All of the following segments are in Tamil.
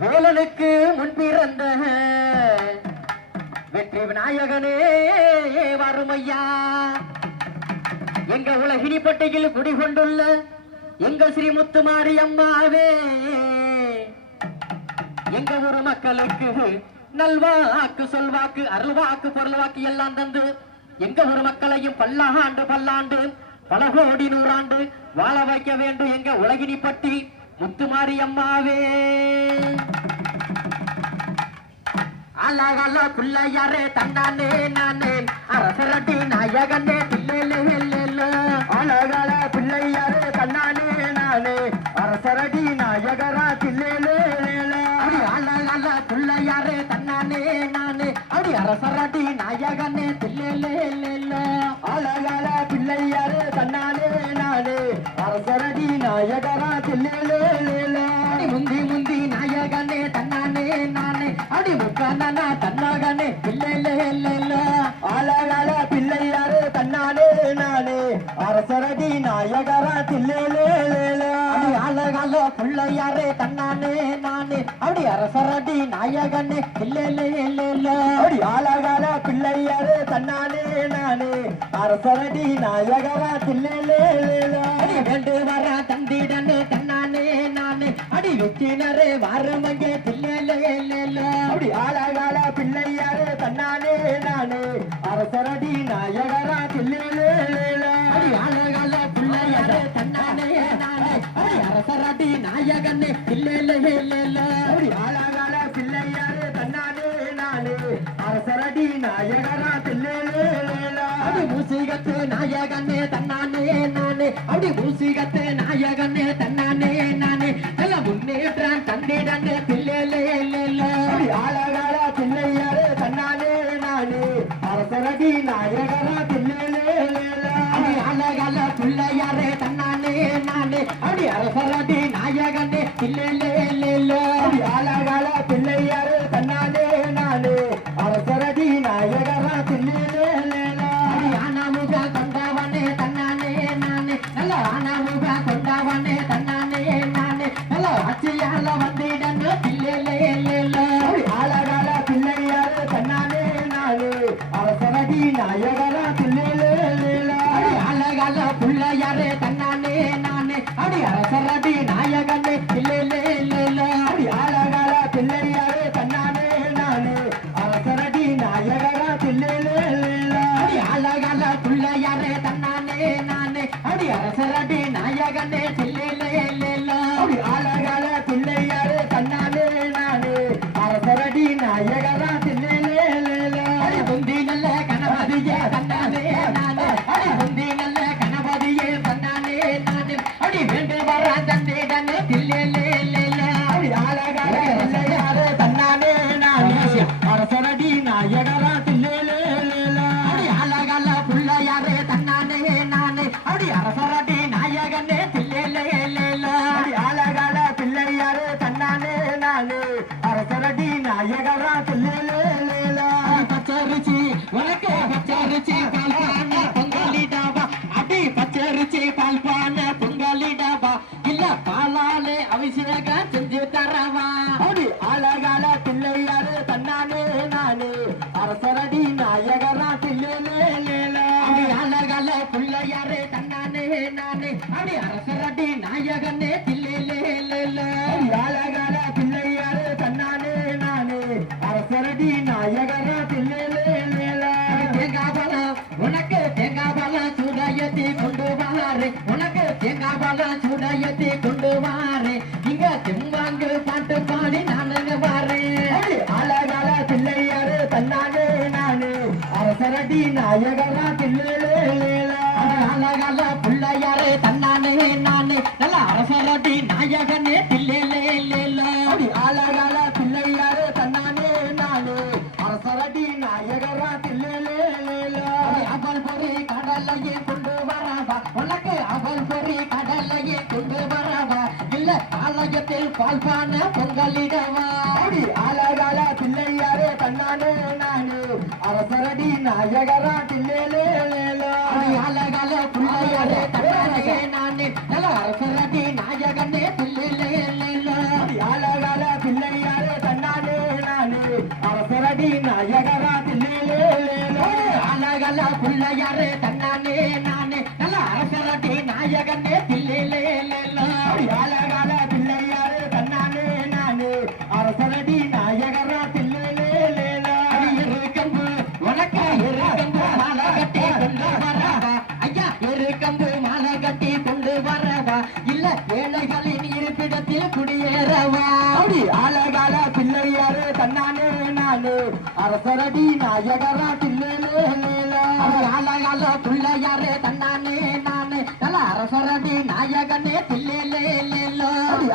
வேலனுக்கு முன்பிறந்த வெற்றி விநாயகனே வருமையா. எங்க உலகினிப்பட்டையில் குடிகொண்டுள்ள எங்க ஸ்ரீ முத்துமாரி அம்மாவே, எங்க ஊர் மக்களுக்கு நல்வாக்கு சொல்வாக்கு அருள்வாக்கு பொருள்வாக்கு எல்லாம் தந்து எங்க ஊர் மக்களையும் பல்லாண்டு பல்லாண்டு பல கோடி நூறாண்டு வாழ வைக்க வேண்டும் எங்க உலகினிப்பட்டி முத்துமாரி அம்மாவே. அழகல பிள்ளையாரே தன்னானே நானே அரசரட்டி நாயகனே தில்லேலே. அழகல பிள்ளையாரே தன்னானே நானே அரசரடி நாயகரா தில்லேலே. அழகல பிள்ளையாரே தன்னானே நானே அப்படி அரசரட்டி நாயகனே தில்லேலே. அழகல பிள்ளையாரே தன்னானே நானே அரசரடி நாயகரா தில்லேலே. முந்தி முந்தி நாயகனே தன்னானே நானே அடி முக்கானா தன்னாகனே தில்லேலே. அழகல பிள்ளையாரே தன்னானே நானே அரசரடி நாயகரா தில்லேலே. அழகால பிள்ளையாரே தன்னானே நானே அப்படி அரசரடி நாயகனே தில்லேலே. அப்படி அழகால பிள்ளையாரே தன்னானே நானே அரசரடி நாயகரா தில்லேலே. வேண்டு வர தந்திடனே தன்னானே நானே அடி வெற்றினரே வாரமங்கே தில்லேலே. அப்படி அழகால பிள்ளையாரே தன்னானே நானே அரசரடி நாயகரா தில்லேலே. அழகால பிள்ளையாரே தன்னானே நானே அப்படி அரசரடி நாயகனே தில்லேலே. அப்படி அழகால பிள்ளையாரே தன்னானே நானே அரசரடி நாயகரா தில்லேலே. அடி மூசிகத்து நாயகனே தன்னானே நானே அப்படி மூசிகத்து நாயகனே தன்னானே நானே நல்ல முன்னேற்றம் தந்திடனே தில்லேலே. அப்படி அழகால பிள்ளையாரே தன்னானே நானே அரசரடி நாயகரா தில்லேலே. அழகால பிள்ளையாரே தன்னானே நானே அப்படி அரசரடி நாயகனே தில்லேலே. அப்படி அழகால பிள்ளையாரே தன்னானே நானே அரசரடி நாயகரா தில்லேலே. ஆனாமுக கொண்டவனே தன்னானே நானே நல்ல ஆனாமுக கொண்டவனே தன்னானே நானே நல்ல ஆட்சியால வந்திடன்னு தில்லேலே. அழகால பிள்ளையாரே தன்னானே நானே அரசரடி நாயகரா தில்லேலே. அழகால பிள்ளையாரே தன்னானே நானே அப்படி அரசரடி நாயகனே தில்லேலே. அப்படி அழகால பிள்ளையாரே தன்னானே நானே அரசரடி நாயகரா தில்லேலே. அழகால பிள்ளையாரே தன்னானே நானே அப்படி அரசரடி நாயகனே தில்லேலே. அப்படி அழகால பிள்ளையாரே தன்னானே நானே அரசரடி நாயகரா தில்லேலே. முந்தி நல்ல கணபதியே தன்னானே நானே அடி முந்தி நல்ல கணபதியே தன்னானே நானே அப்படி வேண்டு வர தந்திடனே தில்லேலே. அப்படி அழகால பிள்ளையாரே தன்னானே நானே அரசரடி நாயகரா தில்லேலே. அழகால பிள்ளையாரே தன்னானே நானே அப்படி அரசரடி நாயகனே தில்லேலே. அப்படி அழகால பிள்ளையாரே தன்னானே நானே அரசரடி நாயகரா தில்லேலே. பச்சரிச்சி உனக்கு பச்சரிச்சி பால்பான பொங்கலிடாவா அடி பச்சரிச்சி பால்பான பொங்கலிடாவா இல்ல பாலாலே அபிஷேகம் செஞ்சு தரவா. அப்படி அழகால பிள்ளையாரே தன்னானே நானே அரசரடி நாயகரா தில்லேலே. அழகால பிள்ளையாரே தன்னானே நானே அப்படி அரசரடி நாயகனே தில்லேலே. அழகால பிள்ளையாரே தன்னானே நானே அரசரடி நாயகரா தில்லேலே. தேங்காபலம் உனக்கு தேங்காபலம் சுடையத்தி கொண்டு வாரு உனக்கு தேங்காபலம் சுடையத்தி கொண்டு வாரு இங்க தெம்பாங்கு பாட்டு பாடி நானுங்க வாரு. அழகால பிள்ளையாரே தன்னானே நானே அரசரடி நாயகரா தில்லேலே. அழகால பிள்ளையாரே தன்னானே நானே நல்ல அரசரடி நாயகனே தில்லேலே. அப்படி அழகால பிள்ளையாரே தன்னானே நானே அரசரடி நாயகரா தில்லேலே. அவள் பொறி கடலையே கொண்டு வரவா உனக்கு அவள் பொறி கடலையே கொண்டு வரவா இல்ல ஆலயத்தில் பால்பான பொங்கலிடவா. அப்படி அழகால பிள்ளையாரே தன்னானே நானே அரசரடி நாயகரா தில்லேலே. அழகால பிள்ளையாரே தன்னானே நானே நல்ல அரசரடி நாயகனே தில்லேலே. அழகால பிள்ளையாரே ஏறவா அப்படி ஆலகால பிள்ளையாரு தன்னானே நானே அரசரடி நாயகரா தில்லேலே அழகால பிள்ளையாரு தன்னானே நானே நல்ல அரசரடி நாயகனே தில்லேலே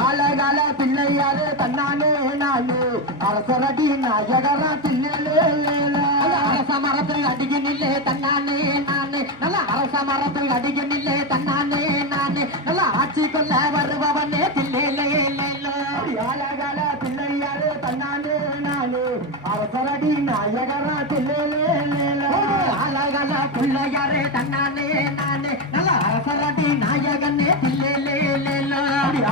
ஆலகால பிள்ளையாரு தன்னானே நானே அரசரடி நாயகரா தில்லேலே அரச மரத்தில் அடிக்க நில்லே தன்னானே நானே நல்ல அரச மரத்தில் அடிக்க நில்லே தன்னானே நானே நல்ல ஆட்சி கொள்ள வருபவனே தில்லேலே ஆலகால பிள்ளையாரு தன்னானே நானே அரசரடி நாயகரா தில்லேலே அழகால பிள்ளையாரு தன்னானே நானே நல்ல அரசரடி நாயகனே தில்லேலே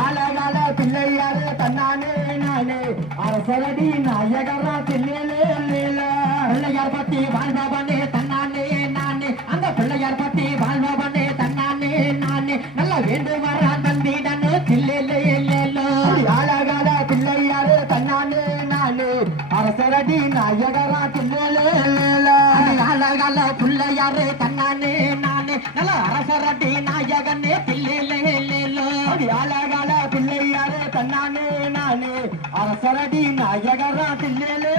ஆலகால பிள்ளையாரு தன்னானே நானே அரசரடி நாயகரா தில்லேலே பிள்ளையார் பத்தி வாழ்பவனே தன்னானே நானே அந்த பிள்ளையார் பத்தி வாழ்பவனே தன்னானே நானே நல்ல வேண்டு வரா தந்திடனே தில்லேலே ஆலகால பிள்ளையாரு தன்னானே நானே அரசரடி நாயகரா தில்லேலே அழகால பிள்ளையாரு தன்னானே நானே நல்ல அரசரடி நாயகனே தில்லேலே ஆலகால பிள்ளையாரு தன்னானே நானே அரசரடி நாயகரா தில்லேலே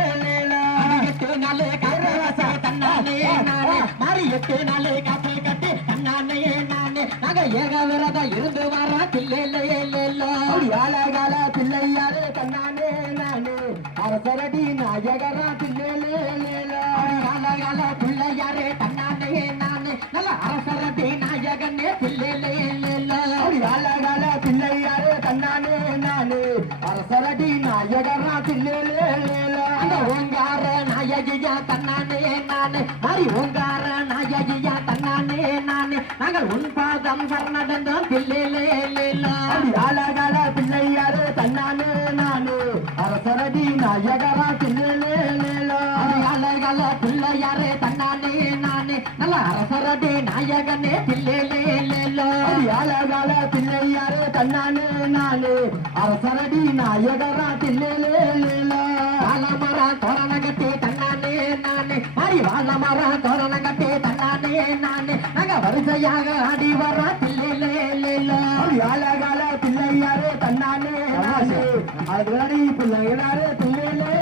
எட்டு நாள் காப்பரச தன்னானே நானே மாறி 8 நாள் காப்பு கட்டி தன்னானே நானே நாங்க ஏக விரத இருந்து வர தில்லேலே ஆலகால பிள்ளையாரு தன்னானே நானே அரசரடி நாயகரா தில்லேலே அழகால பிள்ளையாரு தன்னானே நானே நல்ல அரசரடி நாயகனே தில்லேலே ஆலகால பிள்ளையாரு தன்னானே நானே அரசரடி நாயகரா தில்லேலே அந்த ஓங்கார நாயகியா தன்னானே நானே மாறி ஓங்கார நாயகியா தன்னானே நானே நாங்கள் உன் பாதம் சரணடைந்தோம் தில்லேலே ஆலகால பிள்ளையாரு தன்னானே நானே அரசரடி நாயகரா தில்லேலே அழகால பிள்ளையாரு தன்னானே நானே நல்ல அரசரடி நாயகனே தில்லேலே ஆலகால பிள்ளையாரு தன்னானே நானே அரசரடி நாயகரா தில்லேலே வாழமர தோரண கட்டி தன்னானே நானே மாறி வாழமர தோரண கட்டி தன்னானே நானே நாங்க வரிசையாக ஆடி வர தில்லேலே ஆலகால பிள்ளையாரு தன்னானே நானே அரசரடி பிள்ளையாரு தில்லேலே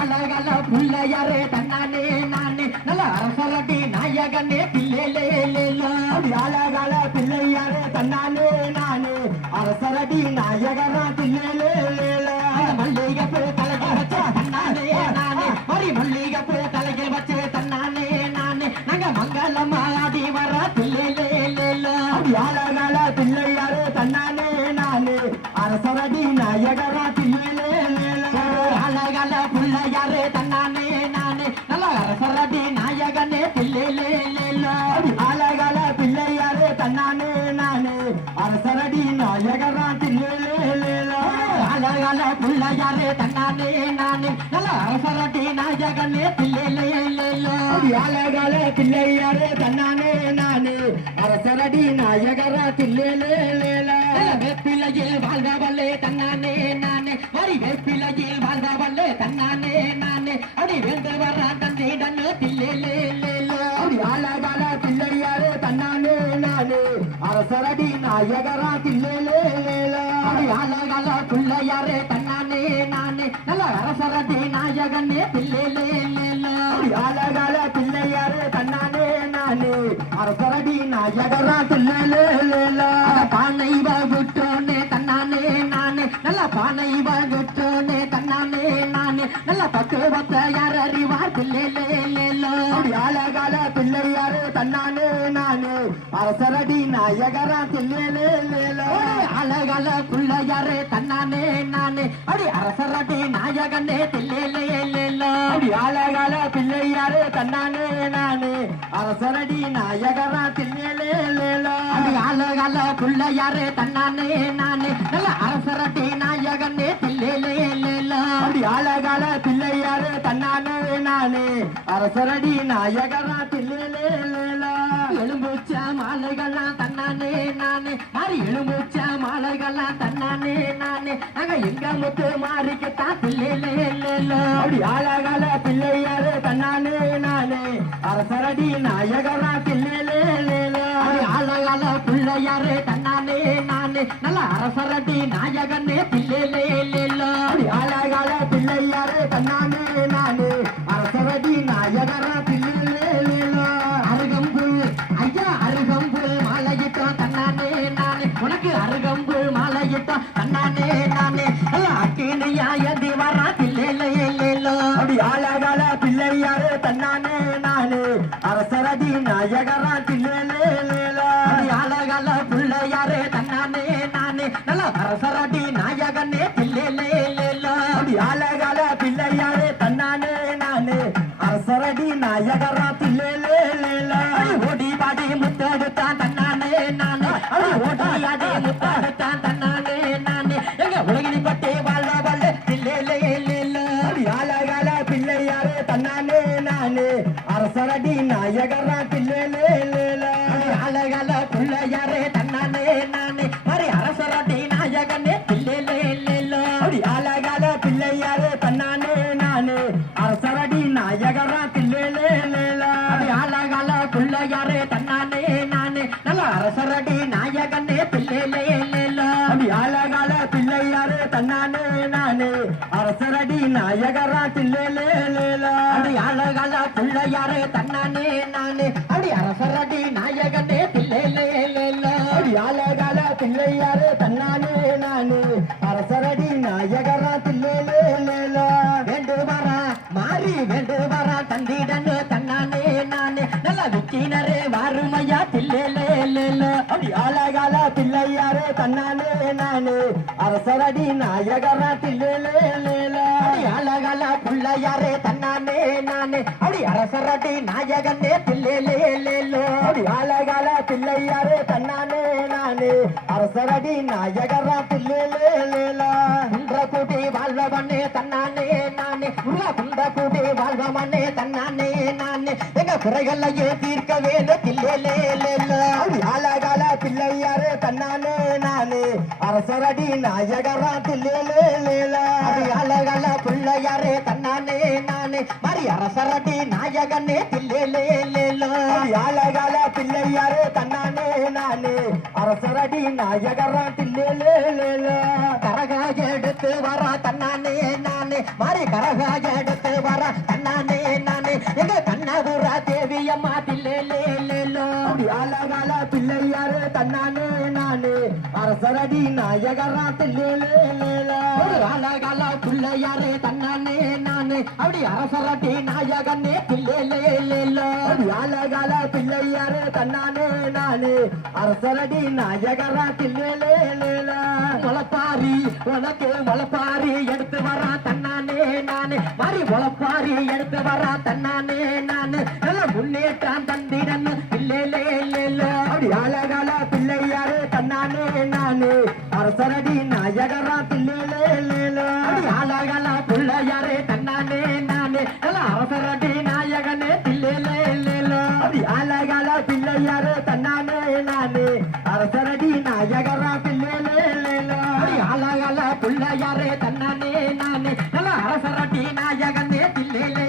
அழகால பிள்ளையாரு தன்னானே நானே நல்ல அரசரடி நாயகனே தில்லேலே ஆலகால பிள்ளையாரு தன்னானே நானே அரசரடி நாயகரா தில்லேலே மல்லிகைப்பூ தலையில் வச்சு தன்னானே நானே மறி மல்லிகைப்பூ தலையில் வச்சு தன்னானே நானே நாங்க மங்களம் ஆடி வர தில்லேலே ஆலகால பிள்ளையாரு தன்னானே நானே அரசரடி நாயகரா தில்லேலே அழகால பிள்ளையாரு தன்னானே நானே நல்ல அரசரடி நாயகனே தில்லேலே ஆலகால பிள்ளையாரு தன்னானே நானே அரசரடி நாயகரா தில்லேலே அழகால பிள்ளையாரு தன்னானே நானே நல்ல அரசரடி நாயகனே தில்லேலே ஆலகால பிள்ளையாரு தன்னானே நானே அரசரடி நாயகரா தில்லேலே வேப்பிலையில் வாழ்ந்தவல்லே தன்னானே நானே மறி வேப்பிலையில் வாழ்ந்தவல்லே தன்னானே நானே அடி வேண்டு வர தந்திடனு தில்லேலே ஆலகால பிள்ளையாரு தன்னானே நானே அரசரடி நாயகரா தில்லேலே அழகால பிள்ளையாரு தன்னானே நானே நல்ல அரசரடி நாயகனே தில்லேலே ஆலகால பிள்ளையாரு தன்னானே நானே அரசரடி நாயகரா தில்லேலே பானை வகுட்டோனே தன்னானே நானே நல்ல பானை வகுட்டோனே தன்னானே நானே நல்ல பக்குவத்தை யார் அறிவார் தில்லேலே ஆலகால பிள்ளையாரு தன்னானே நானே அரசரடி நாயகரா தில்லேலே அழகால பிள்ளையாரு தன்னானே நானே அடி அரசரடி நாயகனே தில்லேலே ஆலகால பிள்ளையாரு தன்னானே நானே அரசரடி நாயகரா தில்லேலே அழகால பிள்ளையாரு தன்னானே நானே நல்ல அரசரடி நாயகனே தில்லேலே ஆலகால பிள்ளையாரு தன்னானே நானே அரசரடி நாயகரா தில்லேலே எலும்பூச்ச மாலைகள்லாம் தன்னானே நானே மாறி எலும்பூச்ச மாலைகள்லாம் தன்னானே நானே நாங்க எங்க முத்து மாறிக்கத்தான் தில்லேலே ஆலகால பிள்ளையாரு தன்னானே நானே அரசரடி நாயகரா தில்லேலே அழகால பிள்ளையாரு தன்னானே நானே நானே நல்ல அரசரடி நாயகனே தில்லேலே அப்படி ஆலகால பிள்ளையாரு தன்னானே நானே அரசரடி நாயகரா தில்லேலேலோ அருகம்புல் ஐயா அருகம்புல் மாலையிட்டோம் தன்னானே நானே உனக்கு அருகம்புல் மாலையிட்டோம் தன்னானே நானே அக்கினியாய திவரா தில்லேலே அப்படி ஆலகால பிள்ளையாரு தன்னானே நானே அரசரடி நாயகரா தில்லேலேலோ அழகால பிள்ளையாரே தன்னானே நானே நல்ல அரசரடி நாயகனே தில்லேலே அப்படி ஆலகால பிள்ளையாரு தன்னானே நானே அரசரடி நாயகரா தில்லேலேலோ ஓடி பாடி முத்தெடுத்தான் தன்னானே நானே ஓடியாடி முத்தெடுத்தான் தன்னானே நானே எங்க உலகினி பட்டே வாழ்வ வாழ் தில்லேலே அப்படி ஆலகால பிள்ளையாரு தன்னானே நானே அரசரடி நாயகரா தில்லேலேலோ அழகால பிள்ளையாரே தன்னானே நானே மாதிரி அரசரடி நாயகனே தில்லேலே அப்படி ஆலகால பிள்ளையாரு தன்னானே நானே அரசரடி நாயகரா தில்லேலேலோ அழகால பிள்ளையாரே தன்னானே நானே நல்ல அரசரடி நாயகனே தில்லேலே அப்படி ஆலகால பிள்ளையாரு தன்னானே நானே அரசரடி நாயகரா தில்லேலேலோ அழகால பிள்ளையாரே தன்னானே நானே அப்படி அரசரடி நாயகனே தில்லேலே அப்படி ஆலகால பிள்ளையாரு தன்னானே நானே அரசரடி நாயகரா தில்லேலேலோ வேண்டுவரா மாறி வேண்டுவரா தந்திடன்னு தன்னானே நானே நல்ல விக்கினரே வாருமையா தில்லேலே அப்படி ஆலகால பிள்ளையாரு தன்னானே நானே அரசரடி நாயகரா தில்லேலேலோ அழகால பிள்ளையாரே தன்னானே நானே அப்படி அரசரடி நாயகனே தில்லேலே அப்படி ஆலகால பிள்ளையாரு தன்னானே நானே அரசரடி நாயகரா தில்லேலேலோ குன்ற கூட்டி வாழ்வனே தன்னானே நானே குன்ற கூட்டி வாழ்வனே தன்னானே நானே எங்க குறைகளையே தீர்க்க வேணும் தில்லேலே அப்படி ஆலகால பிள்ளையாரு தன்னானே நானே அரசரடி நாயகரா தில்லேலேலோ அழகால பிள்ளையாரே தன்னானே நானே மாதிரி அரசரடி நாயகனே தில்லேலே அப்படி ஆலகால பிள்ளையாரு தன்னானே நானே அரசரடி நாயகரா தில்லேலேலோ கரகாஜ எடுத்து வர தன்னானே நானே மாதிரி கரகாஜ எடுத்து வர தன்னானே நானே எங்க கண்ணபுரா தேவியம்மா தில்லேலே அப்படி ஆலகால பிள்ளையாரு தன்னானே நானே அரசரடி நாயகரா தில்லேலேலோ அழகால பிள்ளையாரே தன்னானே நானே அப்படி அரசரடி நாயகனே தில்லேலே அப்படி ஆலகால பிள்ளையாரு தன்னானே நானே அரசரடி நாயகரா தில்லேலேலோ முளப்பாரி உனக்கு முளப்பாரி எடுத்து வர தன்னானே நானே மாதிரி முளப்பாரி எடுத்து வர தன்னானே நானு நல்ல முன்னேற்றம் தந்திடன்னு தில்லேலே அப்படி ஆலகால பிள்ளையாரு தன்னானே நானே அரசரடி நாயகரா தில்லேலேலோ அழகால பிள்ளையாரே தன்னானே நானே நல்ல அரசரடி நாயகனே தில்லேலே அப்படி ஆலகால பிள்ளையாரு தன்னானே நானே அரசரடி நாயகரா தில்லேலேலோ அழகால பிள்ளையாரே தன்னானே நானே நல்ல அரசரடி நாயகனே தில்லேலே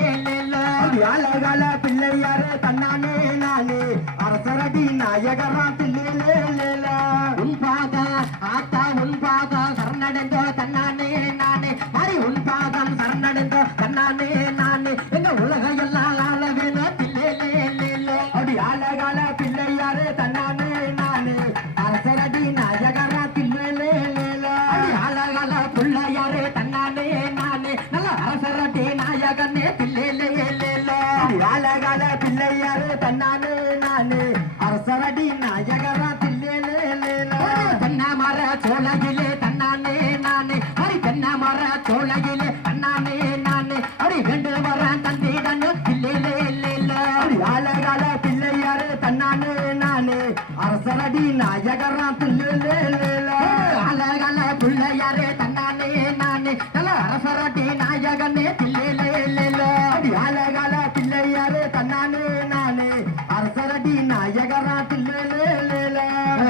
அப்படி ஆலகால பிள்ளையாரு தன்னானே நானே அரசரடி நாயகரா தில்லேலேலோ உன் பாதம் ஆத்தா உன் பாதம் சரணடைந்தோ தன்னானே நானே மாதிரி உன் பாதம் சரணடைந்தோ தன்னானே நானே எங்க உலகம் எல்லாம் ஆள வேணும் தில்லேலே அப்படி ஆலகால பிள்ளையாரு தன்னானே நானே அரசரடி நாயகரா தில்லேலேலோ அழகால பிள்ளையாரே தன்னானே நானே நல்ல அரசரடி நாயகனே தில்லேலே அப்படி ஆலகால பிள்ளையாரு தன்னானே நானே அரசரடி நாயகரா தில்லேலேலோ தென்னை மர சோலையிலே தன்னானே நானே அடி தென்னை மர சோலையிலே தன்னானே நானே அடி வேண்டு வர தந்திடன்னு தில்லேலே அப்படி ஆலகால பிள்ளையாரு தன்னானே நானே அரசரடி நாயகரா தில்லேலேலோ அழகால பிள்ளையாரே தன்னானே நானே நல்ல அரசரடி நாயகனே தில்லேலே அப்படி ஆலகால பிள்ளையாரு தன்னானே நானே அரசரடி நாயகரா தில்லேலேலோ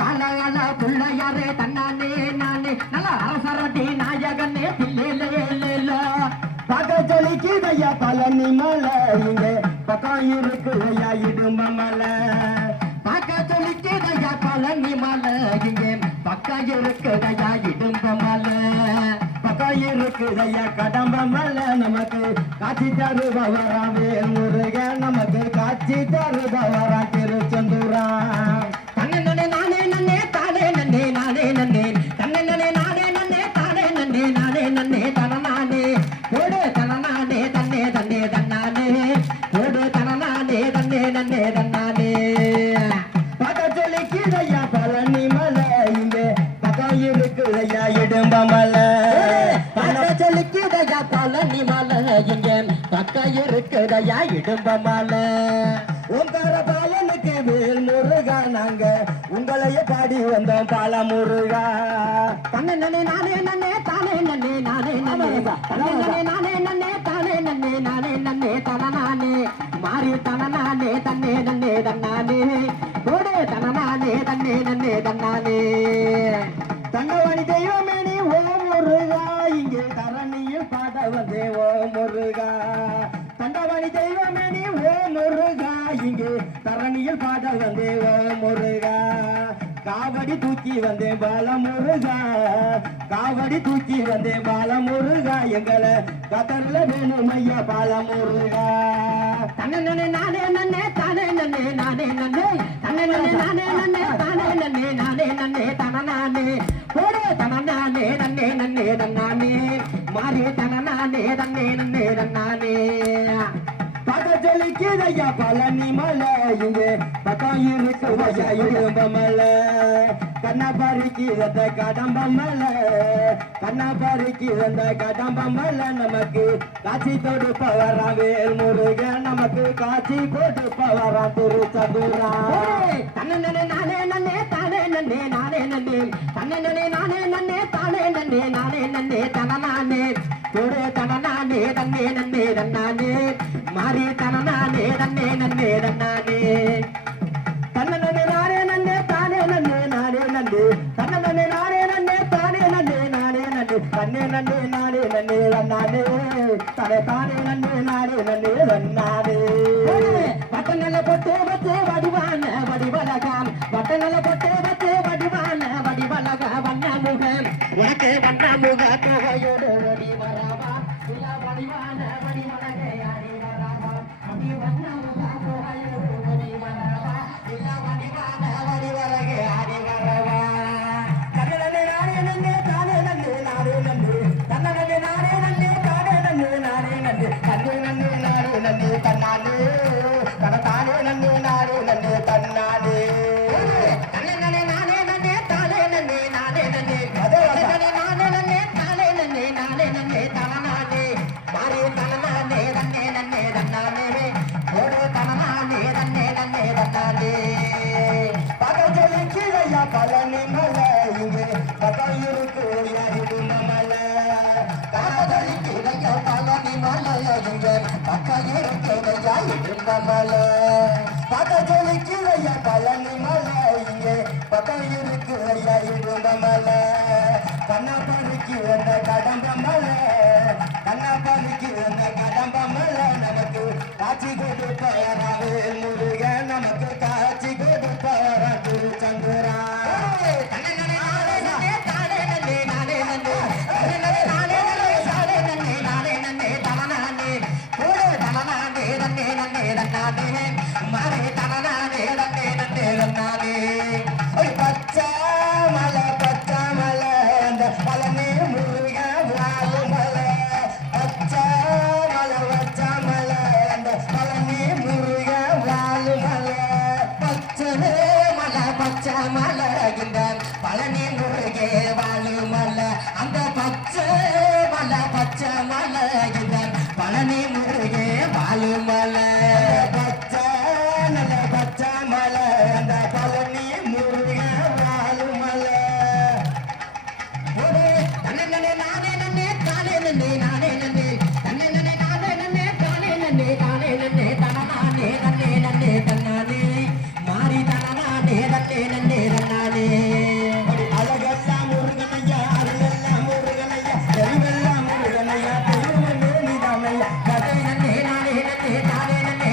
அழகால பிள்ளையாரே தன்னானே நானே நல்ல அரசரடி நாயகனே தில்லேலே பக்கச்சொலிக்குதையா பழனி மலை இங்க பக்கம் இருக்குதையா இடும்ப மலை பார்க்க சொல்லிக்கேதையா பழனி மலை இங்கே பக்க பக்கம் இருக்குதையா இடும்பமல பக்கம் இருக்குதையா கடம்பமல்ல நமக்கு காட்சி தருபவரா வேல்முருகன் நமக்கு காட்சி தருபவரா திருச்செந்தூரா தன்னே நானே நன்னே தானே நன்னே நானே நன்னே தன்னே நானே நன்னே தானே நன்னே நானே நன்னே தனநானே ஓடு தனநானே தன்னே தன்னே தன்னானே ஓடு தனநானே தன்னே நன்னே தன்னானே பக்கச்சொலிக்குதையா பழனி மலை இங்கே பக்கம் இருக்குதையா இடும்பமலை சொல்லிக்குதையா பழனி மலை இங்க பக்கம் இருக்குதையா இடும்பமலை ஓங்கார பாலனுக்கு வேல் முருகா நாங்க உங்களையே பாடி வந்தோம் பால முருகா தன்னை நானே நன்னே தானே நன்னே நானே நன்னே தன்னை நானே நன்னே தானே நன்னே நானே நன்னே தனநானே மாறி தனநானே தன்னே நன்னே தன்னானே ஓடு தனநானே தன்னே நன்னே தன்னானே தங்கவாணி தெய்வமே நீ ஓ முருகா இங்கே தரணியில் பாட வந்தே ஓ முருகா தங்கவாணி தெய்வமே நீ ஓ முருகா இங்கே தரணியில் பாட வந்தே ஓ முருகா காவடி தூக்கி வந்தேன் பால முருகா காவடி தூக்கி வந்தேன் பால முருகா எங்களை கதர்ல வேணும் ஐயா பால முருகா தன்னை நானே நன்னே தானே நன்னே நானே நன்னே தன்னை நானே நன்னே தானே நன்னே நானே நன்னே தனநானே ஓடு தனநானே நன்னே நன்னே தன்னானே மாறி தனநானே தன்னே நன்னே தன்னானே பக்கச்சொலிக்குதையா பழனி மலை இங்கே பக்கம் இருக்குதையா இடும்ப மலை கண்ணா பறிக்கு வந்த கடம்ப மலை கண்ணா பறிக்கு வந்த கடம்ப மலை நமக்கு காட்சி கொடுப்பவரா வேல் முருகன் நமக்கு காட்சி கொடுப்பவரா திருச்செந்தூரா தன்னை நானே நன்னே தானே நன்னே நானே நன்னே தன்னை நானே நன்னே தானே நன்னே நானே நன்னே தனநானே ஓடு தனநானே தன்னே நன்னே தன்னானே மாறி தனநானே தன்னே நன்னே தன்னானே தன்னை நானே நன்னே தானே நன்னே நானே நன்னே தன்னை நானே நன்னே தானே நன்னே நானே நன்னே தன்னே நன்னே நானே நன்னே தன்னானே தனே தானே நன்னே நானே நன்னே தன்னானே பட்டநல பொட்டு வச்சு வடிவான வடிவலகாம் பட்டநல பொட்டு வச்சு வடிவான வடிவலக வண்ணமுகம் உனக்கு வண்ணமுக தொகையோடு ஓடி வரவா சில வடிவான வடிவலகை ஆடி வரவா அடி வண்ணமுக தொகையோடு ஓடி வரவா சில வடிவான வடிவலகை ஆடி வரவா தன்னை நானே நன்னே தானே நன்னே நானே நன்னே தன்னை நானே நன்னே தானே நன்னே நானே நன்னே தன்னே நன்னே நானே நன்னே தன்னானே தனதானே நன்னே நானே நன்னே தன்னானே தன்னை நானே நன்னே தானே நன்னே நானே நன்னே அதே தன்னை நானே நன்னே தானே நன்னே நானே நன்னே தனநானே மாறி தனநானே தன்னே நன்னே தன்னானே ஓடு தனநானே தன்னே நன்னே தன்னானே பக்கச்சொலிக்குதையா பழனி மலை இங்கே பக்கம் இருக்குதையா இடும்ப மலை காதலிக்குதையா பழனி மலை இங்கே பக்கம் இருக்குதையா இடும்ப மலை பக்கச்சொலிக்குதையா பழனி மலை இங்கே பக்கம் இருக்குதையா இடும்ப மலை கண்ணா பறிக்கு வந்த கடம்ப மலை கண்ணா பறிக்கு வந்த கடம்ப மலை நமக்கு காட்சி கொடுப்பவரா வேல் முருகன் நமக்கு காட்சி கொடுப்பவரா திருச்செந்தூரா பச்சை மலை அந்த பழனி முருகன் வாழும் மலை பச்சை மலை அந்த பழனி முருகன் வாழும் மலை பச்சை மலை இந்த பழனி முருகே வாழுமல்ல அந்த பச்சை மலை இந்த பழனி முருகே வாழுமல்ல பச்சை மலை அந்த பழனி முருகன் வாழும் மலை தன்னை நானே நன்னே தானே நன்னே நானே நன்னே தன்னை நானே நன்னே தானே நன்னே தானே நன்னே தனநானே தன்னே நன்னே தன்னானே மாறி தனநானே தன்னே நன்னே தன்னானே அழகெல்லாம் முருகனையா அருளெல்லாம் முருகனையா தெளிவெல்லாம் முருகனையா தெய்வமே நீதானையா நன்னே நானே நன்னே தானே நன்னே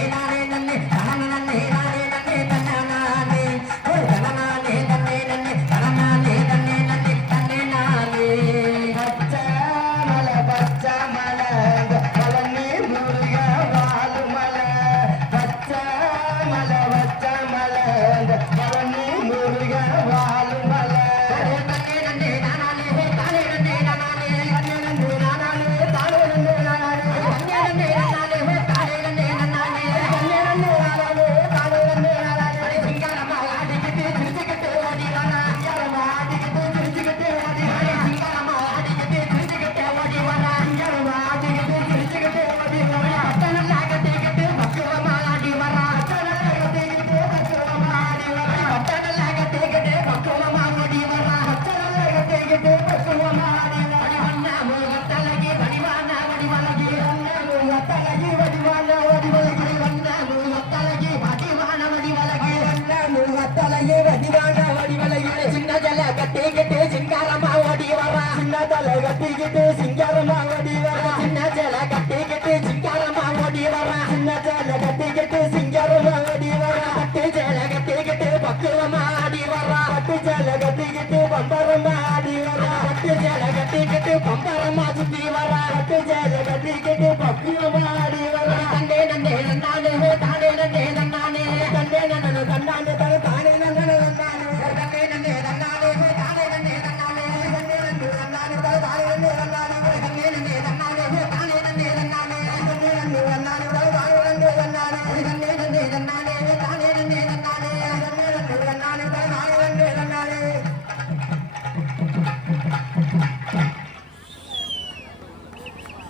சேலை கட்டிக்கிட்டு பம்பரமா ஆடி வரா பட்டு சேலை கட்டிக்கிட்டு பம்பரமா சுத்தி வரா பட்டு சேலை கட்டிக்கிட்டு பப்பியமா ஆடி வரா தண்டே நண்டே நன்னானே தானே நண்டே நன்னானே தண்டே நன்னனு தன்னானே தானே நன்னனு நன்னானே தண்டே நண்டே நன்னானே தானே நண்டே நன்னானே தண்டே நண்டே நன்னானே தானே நண்டே நன்னானே தண்டே நண்டே நன்னானே தானே நண்டே நன்னானே தண்டே நண்டே நன்னானே தானே நண்டே நன்னானே தண்டே நண்டே நன்னானே தானே நண்டே நன்னானே தண்டே நண்டே நன்னானே தானே நண்டே நன்னானே.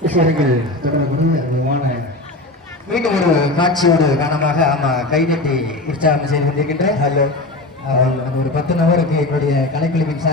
விஷயங்கள் தொடரக்கூடிய அற்புதமான மீண்டும் ஒரு காட்சியோடு காரணமாக ஆமா கைதட்டி உற்சாகம் செய்து கொண்டிருக்கின்ற ஹலோ ஒரு 10 நபருக்கு எங்களுடைய கலைக்குழுவின்